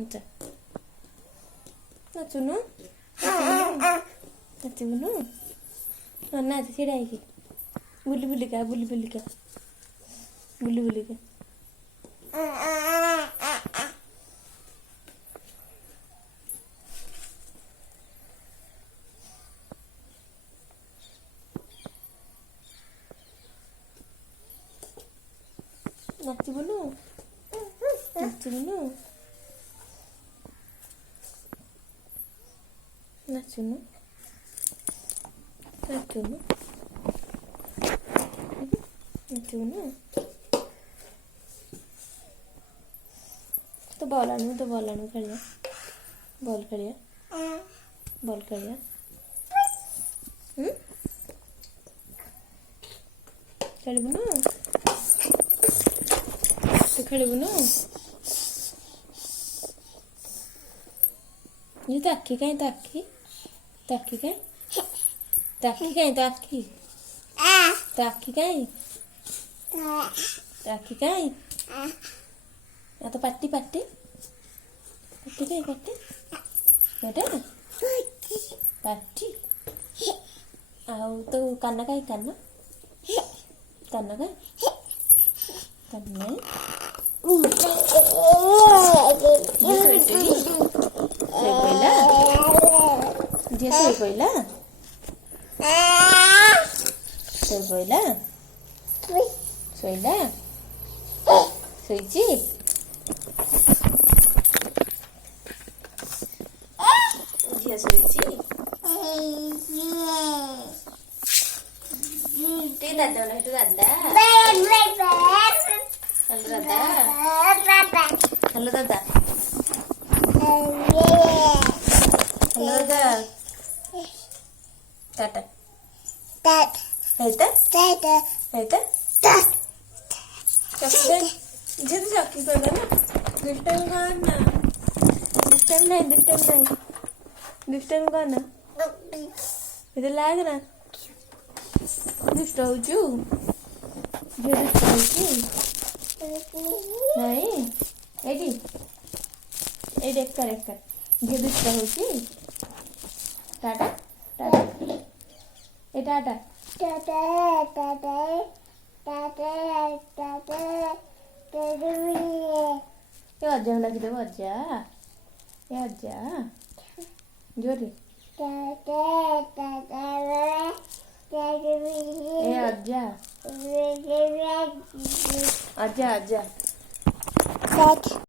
ଆଚ୍ଛା ନାଚୁନୁ ନାଚିବୁନୁ ହଁ ନାଚ ଛିଡ଼ା ହେଇକି ବୁଲି ବୁଲିକା ବୁଲି ବୁଲିକା ବୁଲି ବୁଲିକା ନାଚିବୁନୁ ନାଚିବୁନୁ ନାଚୁନୁ ନାଚୁନୁ ନାଚିବୁନୁ ତ ବଲ୍ ଆଣିବୁ ଖେଳିବା ବଲ୍ ଖେଳିବା ଖେଳିବୁନୁ ତୁ ଖେଳିବୁନୁ ତୋ ଆଖି କାହିଁ ତୋ ଆଖି ତୋ ଆଖି କାହିଁ ତୋ ଆଖି କାହିଁ ତୋ ଆଖି ତୋ ଆଖି କାହିଁ ତୋ ଆଖି କାହିଁ ତ ପାଟି ପାଟି ପାଟି କାହିଁ ପାଟି ଏଇଟା ପାଟି ଆଉ ତୋ କାନ କାହିଁ କାନ କାନ କାହିଁ କାନ ନାହିଁ ଶୋଇପଇଲା ଝିଅ ଶୋଇପଇଲା ଶୋଇପଇଲା ଶୋଇଲା ଶୋଇଛି ଝିଅ ଶୋଇଛି ଟିକେ ଦାଦା ଏଠୁ ଦାଦା ହ୍ୟାଲୋ ଦାଦା ହ୍ୟାଲୋ ଦାଦା ହ୍ୟାଲୋ ଦାଦା ଟାଟା ହେଇତା ହେଇତା ଚକି ଝିଅ ତ ଚକି କହିଲା ନା ଦୁଷ୍ଟାମି କରନା ଦୁଷ୍ଟାମି ନାହିଁ ଏତେ ଲାଗନା ଦୁଷ୍ଟ ହଉଛୁ ଝିଅ ଦୁଷ୍ଟ ହଉଛି ନାଇଁ ଏଇଠି ଏକା ଝିଅ ଦୁଷ୍ଟ ହଉଛି ଟାଟା ଟାଟା ଏ ଟାଟା ଅଜା ଡାକିଦେବ ଅଜା ଏ ଅଜା ଜୋରେ ଏ ଅଜା ଅଜା